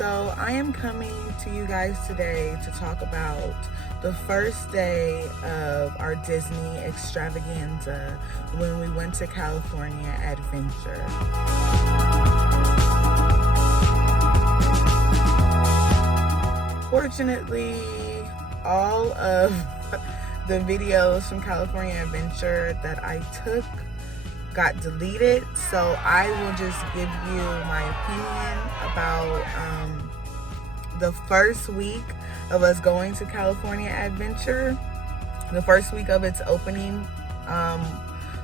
So I am coming to you guys today to talk about the first day of our Disney extravaganza when we went to California Adventure. Fortunately, all of the videos from California Adventure that I took got deleted, so I will just give you my opinion about the first week of us going to California Adventure, the first week of its opening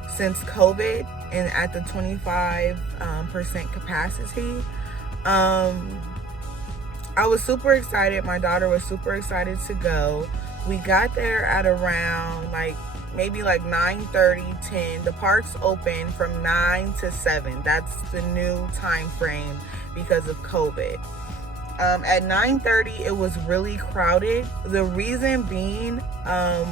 since COVID, and at the 25% capacity. I was super excited. My daughter was super excited to go. We got there at around maybe 9:30, 10. The park's open from 9 to 7. That's the new time frame because of COVID. At 9:30, it was really crowded. The reason being, a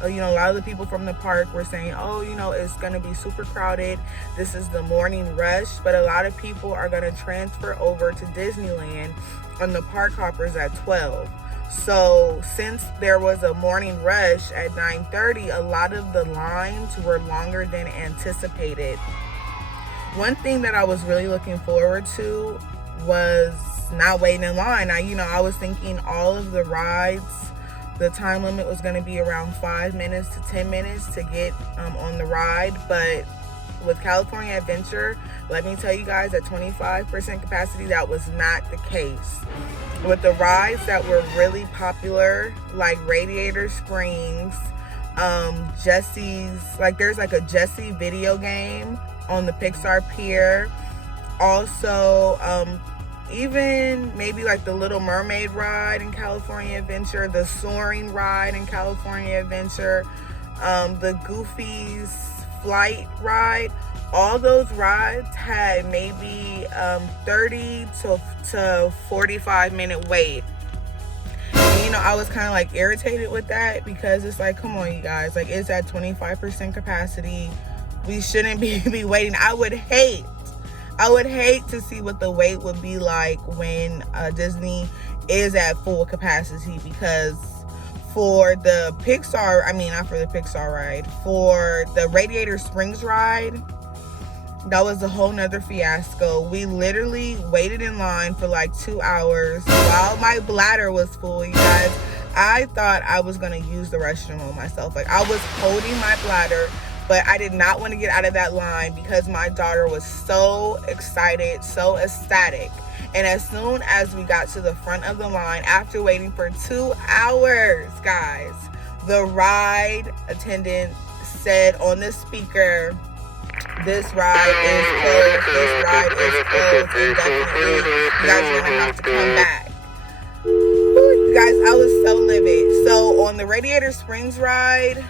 lot of the people from the park were saying, it's going to be super crowded. This is the morning rush. But a lot of people are going to transfer over to Disneyland on the park hoppers at 12. So since there was a morning rush at 9:30, a lot of the lines were longer than anticipated. One thing that I was really looking forward to was not waiting in line. I was thinking all of the rides, the time limit was going to be around 5 minutes to 10 minutes to get on the ride. But with California Adventure, let me tell you guys, at 25% capacity, that was not the case. With the rides that were really popular, like Radiator Springs, Jesse's, there's a Jesse video game on the Pixar Pier. Also, even maybe the Little Mermaid ride in California Adventure, the Soaring ride in California Adventure, the Goofy's Flight ride. All those rides had maybe 30 to 45 minute wait. And, I was kind of irritated with that because it's come on, you guys, it's at 25% capacity. We shouldn't be waiting. I would hate to see what the wait would be like when Disney is at full capacity, because for the Pixar, not for the Pixar ride, for the Radiator Springs ride, that was a whole nother fiasco. We literally waited in line for 2 hours while my bladder was full, you guys. I thought I was gonna use the restroom on myself. I was holding my bladder, but I did not want to get out of that line because my daughter was so excited, so ecstatic. And as soon as we got to the front of the line, after waiting for 2 hours, guys, the ride attendant said on the speaker, "This ride is closed, this ride is closed, indefinitely. You guys are gonna have to come back." Woo, guys, I was so livid. So on the Radiator Springs ride,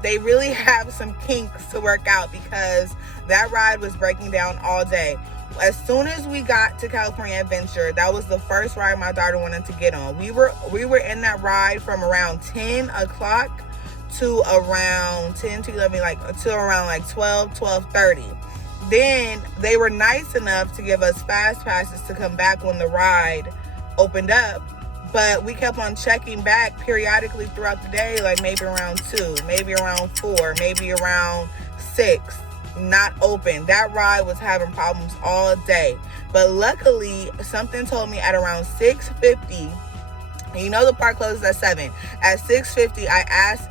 they really have some kinks to work out because that ride was breaking down all day. As soon as we got to California Adventure, that was the first ride my daughter wanted to get on. We were in that ride from around 10 o'clock to around 10 to 11, to around 12:30. Then they were nice enough to give us fast passes to come back when the ride opened up, but we kept on checking back periodically throughout the day, maybe around 2, maybe around 4, maybe around 6, not open. That ride was having problems all day. But luckily, something told me at around 6:50, and the park closes at 7. At 6:50, I asked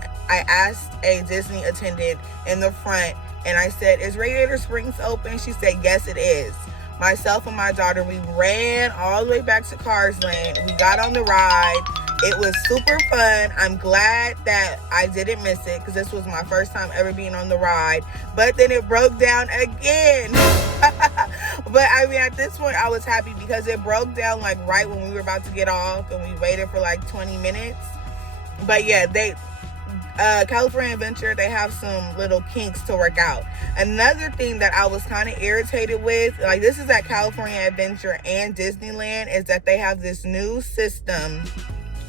a Disney attendant in the front, and I said, "Is Radiator Springs open?" She said, "Yes, it is." Myself and my daughter, we ran all the way back to Cars Land. We got on the ride. It was super fun. I'm glad that I didn't miss it because this was my first time ever being on the ride. But then it broke down again. But at this point, I was happy because it broke down right when we were about to get off, and we waited for 20 minutes. But yeah, California Adventure, they have some little kinks to work out. Another thing that I was kind of irritated with, this is at California Adventure and Disneyland, is that they have this new system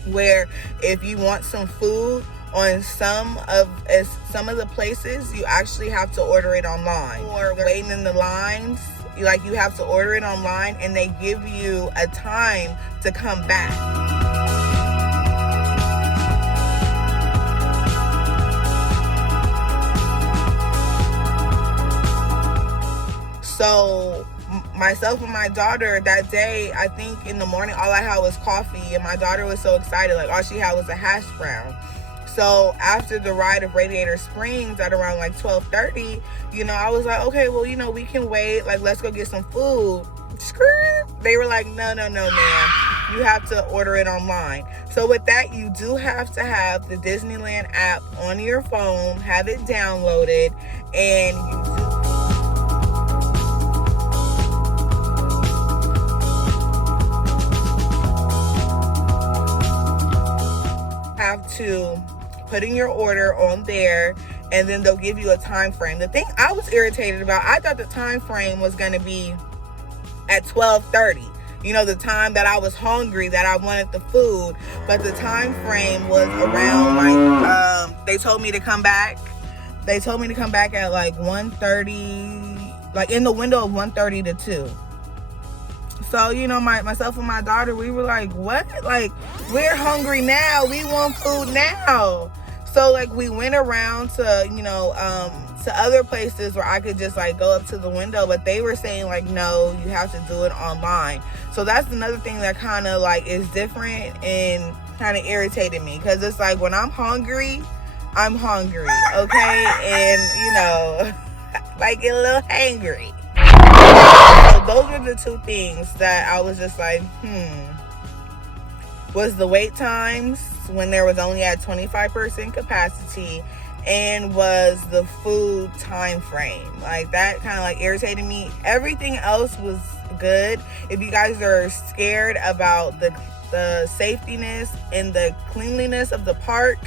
where if you want some food on some of the places, you actually have to order it online. Or waiting in the lines like you have to order it online, and they give you a time to come back. So myself and my daughter that day, I think in the morning, all I had was coffee, and my daughter was so excited, like all she had was a hash brown. So after the ride of Radiator Springs at around like 12:30, I was like, okay, well, we can wait. Like, let's go get some food. They were like, no, ma'am. You have to order it online. So with that, you do have to have the Disneyland app on your phone, have it downloaded, and you do have to put in your order on there, and then they'll give you a time frame. The thing I was irritated about, I thought the time frame was going to be at 12:30, the time that I was hungry, that I wanted the food, but the time frame was around like they told me to come back at like 1:30, like in the window of 1:30 to 2. So, myself and my daughter, we were like, what? Like, we're hungry now. We want food now. So, like, we went around to, to other places where I could just, like, go up to the window. But they were saying, like, no, you have to do it online. So that's another thing that kind of, like, is different and kind of irritated me. Because it's like, when I'm hungry, okay? And, like, get a little hangry. So those were the two things that I was just like, was the wait times when there was only at 25% capacity, and was the food time frame. Like, that kind of like irritated me. Everything else was good. If you guys are scared about the safetiness and the cleanliness of the park,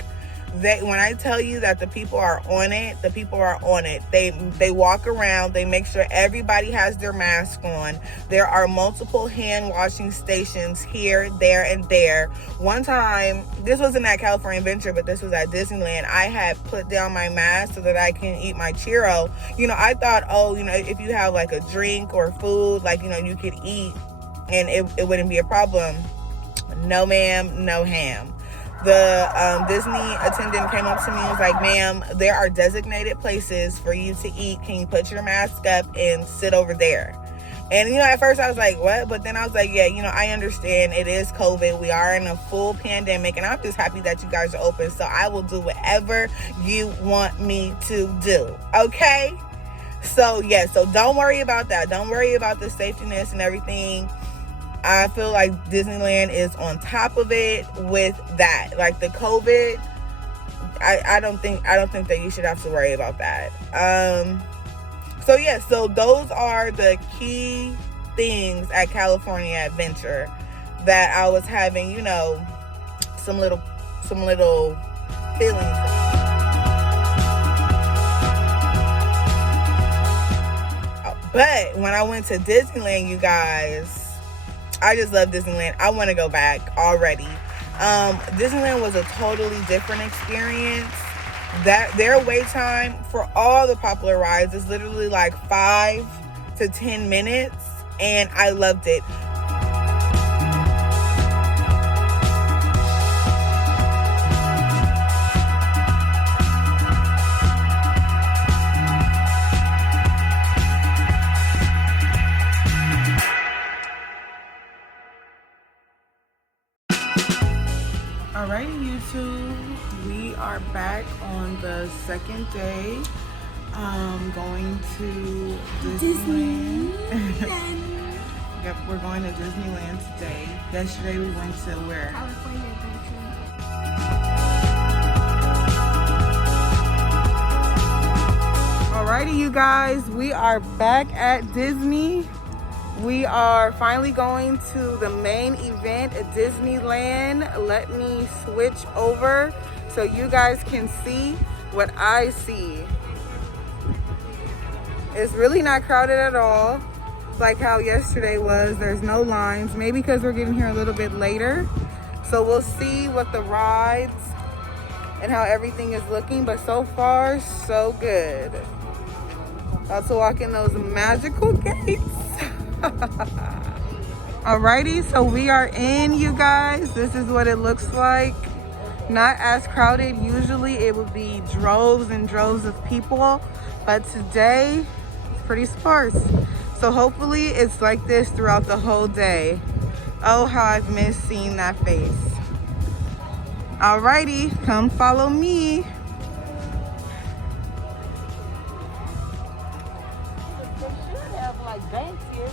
when I tell you that the people are on it, They walk around, they make sure everybody has their mask on. There are multiple hand washing stations here, there, and there. One time, this wasn't at California Adventure, but this was at Disneyland, I had put down my mask so that I can eat my churro. I thought, if you have like a drink or food, like, you could eat and it wouldn't be a problem. No, ma'am, no ham. The Disney attendant came up to me and was like, ma'am, there are designated places for you to eat. Can you put your mask up and sit over there? And, at first I was like, what? But then I was like, yeah, I understand it is COVID. We are in a full pandemic, and I'm just happy that you guys are open. So I will do whatever you want me to do. Okay? So, yeah, so don't worry about that. Don't worry about the safetiness and everything. I feel like Disneyland is on top of it with that. Like the COVID, I don't think that you should have to worry about that. So those are the key things at California Adventure that I was having, some little feelings. But when I went to Disneyland, you guys, I just love Disneyland. I want to go back already. Disneyland was a totally different experience. That their wait time for all the popular rides is literally like 5 to 10 minutes, and I loved it. Alrighty, YouTube, we are back on the second day. Going to Disneyland. Yep, we're going to Disneyland today. Yesterday we went to where? California Adventure. Alrighty, you guys, we are back at Disney. We are finally going to the main event at Disneyland. Let me switch over so you guys can see what I see. It's really not crowded at all, like how yesterday was. There's no lines, maybe because we're getting here a little bit later. So we'll see what the rides and how everything is looking, but so far, so good. About to walk in those magical gates. Alrighty, so we are in, you guys. This is what it looks like. Not as crowded. Usually it would be droves and droves of people, but today it's pretty sparse. So hopefully it's like this throughout the whole day. Oh, how I've missed seeing that face. Alrighty, come follow me. They should have like banks here.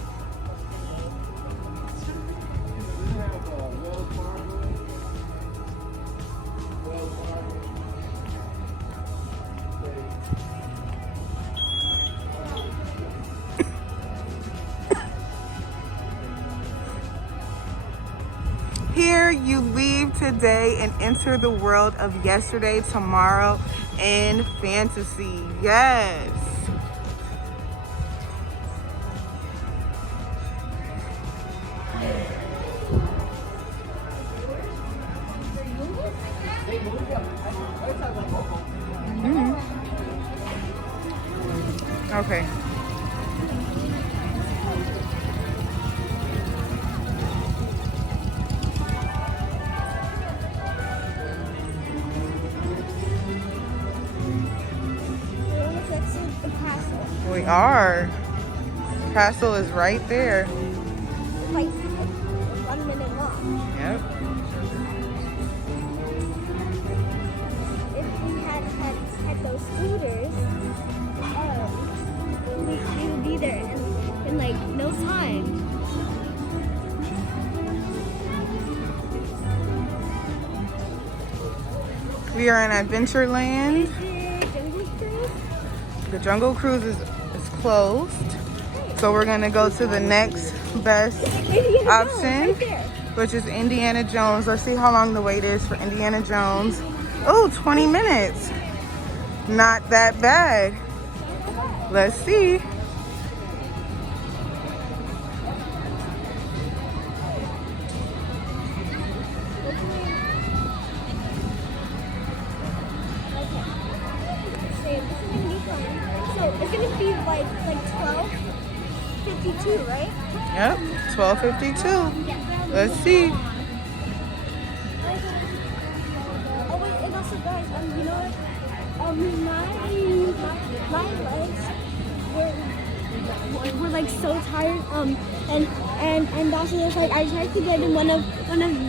Here you leave today and enter the world of yesterday, tomorrow, and fantasy. Yes. Okay. We are. Castle is right there. Like 1 minute walk. Yep. If we had those scooters, we would be there in like no time. We are in Adventureland. The Jungle Cruise is closed. So we're gonna go to the next best option, which is Indiana Jones. Let's see how long the wait is for Indiana Jones. Oh, 20 minutes. Not that bad. Let's see. So it's gonna be like 12:52, right? Yep, 12:52. Let's see. Oh wait, and also guys, you know what? My legs were like so tired. And also there's like I tried to get in one of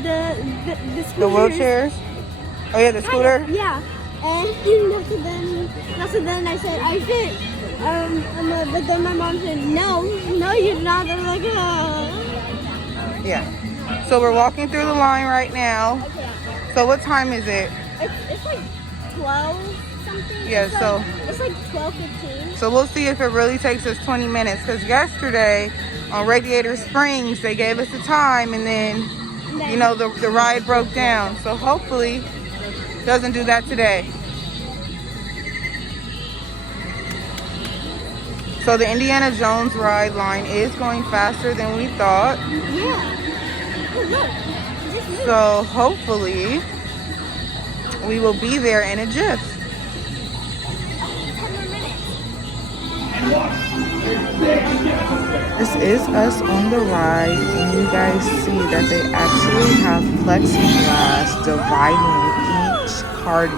the scooters. The wheelchairs? Oh yeah, the scooter? Yeah. And also then I said I fit. But then my mom said no, you're not. I'm like, oh. Yeah. So we're walking through the line right now. Okay. So what time is it? It's like 12 something. Yeah, so it's like 12:15. So we'll see if it really takes us 20 minutes. Because yesterday on Radiator Springs, they gave us the time and then, you know, the ride broke down. So hopefully it doesn't do that today. So the Indiana Jones ride line is going faster than we thought. Yeah. Oh, look. So hopefully we will be there in a jiff. 10 more minutes. This is us on the ride, and you guys see that they actually have plexiglass dividing each party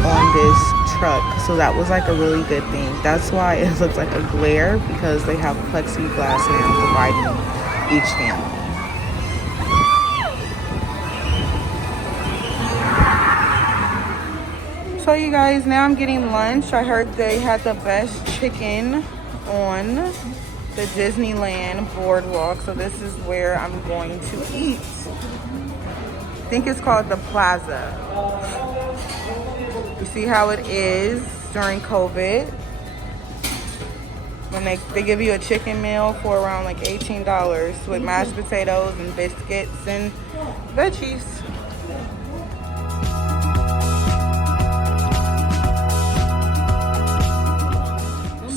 on this truck. So that was like a really good thing. That's why it looks like a glare, because they have plexiglass now dividing each family. So you guys, now I'm getting lunch. I heard they had the best chicken on the Disneyland boardwalk. So this is where I'm going to eat. I think it's called the Plaza. You see how it is during COVID. When they give you a chicken meal for around like $18 with mashed potatoes and biscuits and veggies.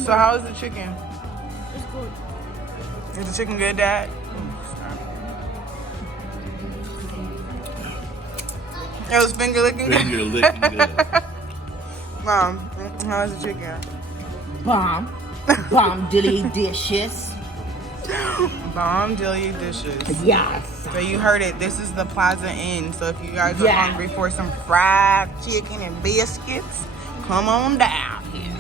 So how is the chicken? It's good. Is the chicken good, Dad? It was finger licking good. Finger licking good. Mom, how is the chicken? Bomb. Bomb dilly dishes. Bomb dilly dishes. Yes. So you heard it. This is the Plaza Inn. So if you guys are hungry for some fried chicken and biscuits, come on down here.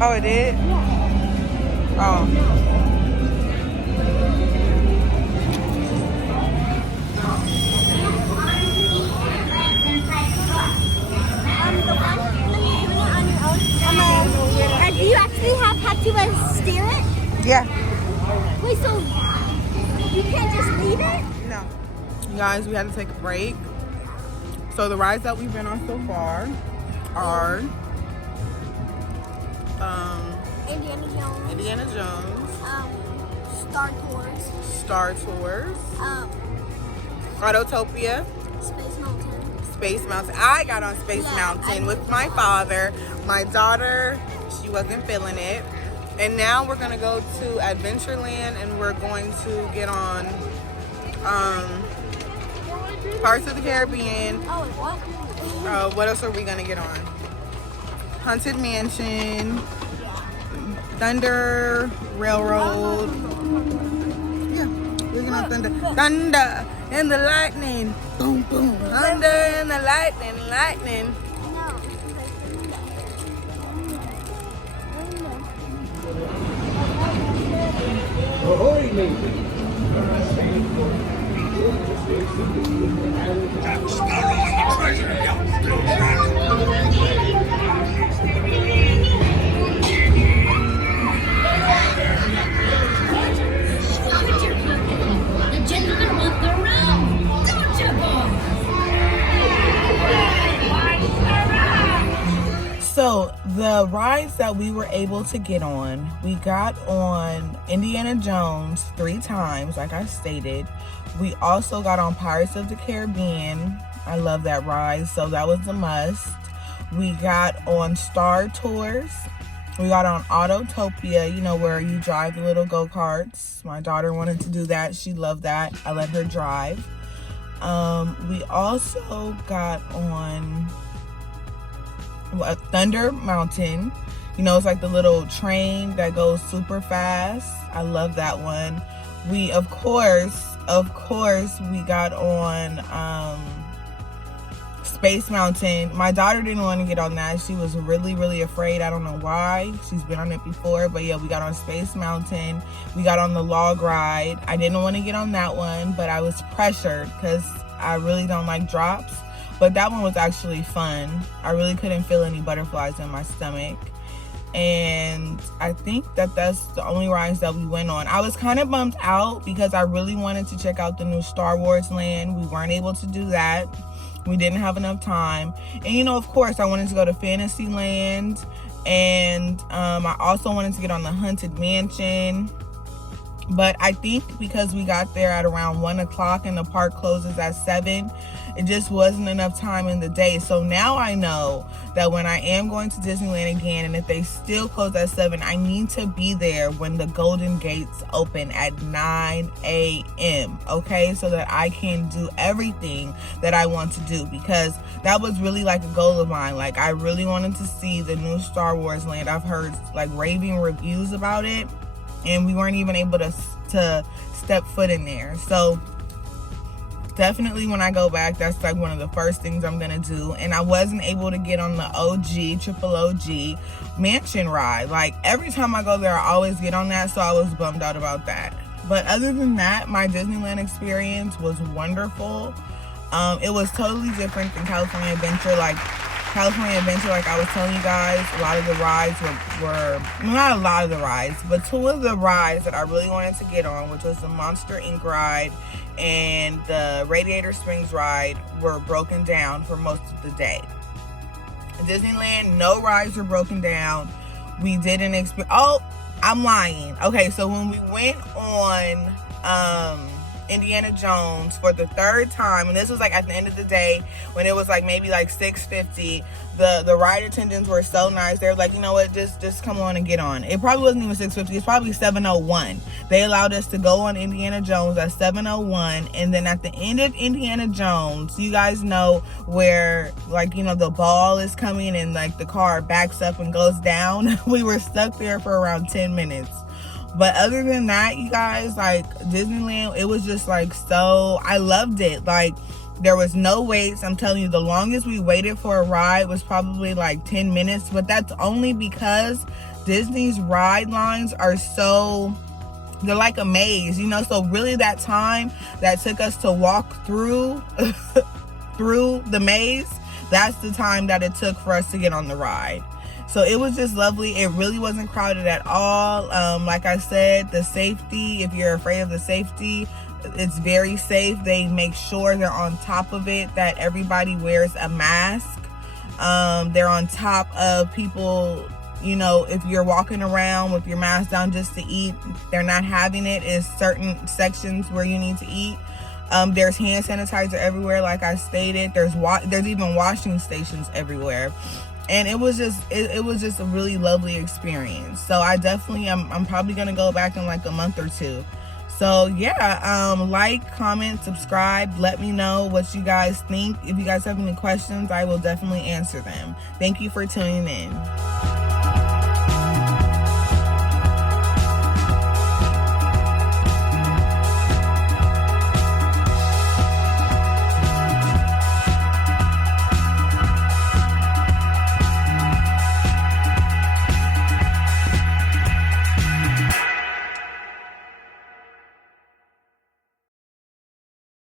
Oh, it did? Oh. Do you actually have to steer it? Yeah. Wait, so you can't just leave it? No. You guys, we had to take a break. So the rides that we've been on so far are Indiana Jones, Star Tours, Autotopia, Space Mountain. I got on Space Mountain with my father. My daughter, she wasn't feeling it. And now we're gonna go to Adventureland and we're going to get on Parts of the Caribbean. Oh, what? What else are we gonna get on? Haunted Mansion, Thunder Railroad. Yeah, we're gonna Thunder and the lightning. Boom, boom. Thunder and the lightning. Ahoy, matey! The gentlemen want the room, don't you, boys? So the rides that we were able to get on, we got on Indiana Jones 3 times, like I stated. We also got on Pirates of the Caribbean. I love that ride, so that was a must. We got on Star Tours. We got on Autotopia, you know, where you drive the little go-karts. My daughter wanted to do that. She loved that. I let her drive. We also got on Thunder Mountain. You know, it's like the little train that goes super fast. I love that one. We, of course, we got on Space Mountain. My daughter didn't want to get on that. She was really afraid. I don't know why. She's been on it before, but yeah, we got on Space Mountain. We got on the log ride. I didn't want to get on that one, but I was pressured because I really don't like drops. But that one was actually fun. I really couldn't feel any butterflies in my stomach. And I think that that's the only rides that we went on. I was kind of bummed out because I really wanted to check out the new Star Wars land. We weren't able to do that. We didn't have enough time. And you know, of course, I wanted to go to Fantasyland. And I also wanted to get on the Haunted Mansion. But I think because we got there at around 1 o'clock and the park closes at 7, it just wasn't enough time in the day. So now I know that when I am going to Disneyland again, and if they still close at 7, I need to be there when the Golden Gates open at 9 a.m. Okay, so that I can do everything that I want to do, because that was really like a goal of mine. Like, I really wanted to see the new Star Wars land. I've heard like raving reviews about it, and we weren't even able to step foot in there. So definitely when I go back, that's like one of the first things I'm gonna do. And I wasn't able to get on the triple OG mansion ride. Like, every time I go there, I always get on that, so I was bummed out about that. But other than that, my Disneyland experience was wonderful. It was totally different than California Adventure. Like I was telling you guys, a lot of the rides were not a lot of the rides, but 2 of the rides that I really wanted to get on, which was the Monster Inc. ride and the Radiator Springs ride, were broken down for most of the day. In Disneyland, no rides were broken down. We didn't experience... Oh, I'm lying. Okay, so when we went on Indiana Jones for the third time, and this was like at the end of the day when it was like maybe like 6:50. The ride attendants were so nice. They were like, you know what, just come on and get on. It probably wasn't even 6:50. It's probably 7:01. They allowed us to go on Indiana Jones at 7:01, and then at the end of Indiana Jones, you guys know where, like, you know, the ball is coming and like the car backs up and goes down. We were stuck there for around 10 minutes. But other than that, you guys, like, Disneyland, it was just like, so I loved it. Like, there was no waits. I'm telling you, the longest we waited for a ride was probably like 10 minutes, but that's only because Disney's ride lines are so, they're like a maze, you know. So really that time that took us to walk through through the maze, that's the time that it took for us to get on the ride. So it was just lovely. It really wasn't crowded at all. Like I said, the safety, if you're afraid of the safety, it's very safe. They make sure they're on top of it, that everybody wears a mask. They're on top of people, you know, if you're walking around with your mask down just to eat, they're not having it. It's certain sections where you need to eat. There's hand sanitizer everywhere, like I stated. There's even washing stations everywhere. And it was just a really lovely experience. So I definitely I'm probably gonna go back in like a month or two. So yeah, like, comment, subscribe, let me know what you guys think. If you guys have any questions, I will definitely answer them. Thank you for tuning in.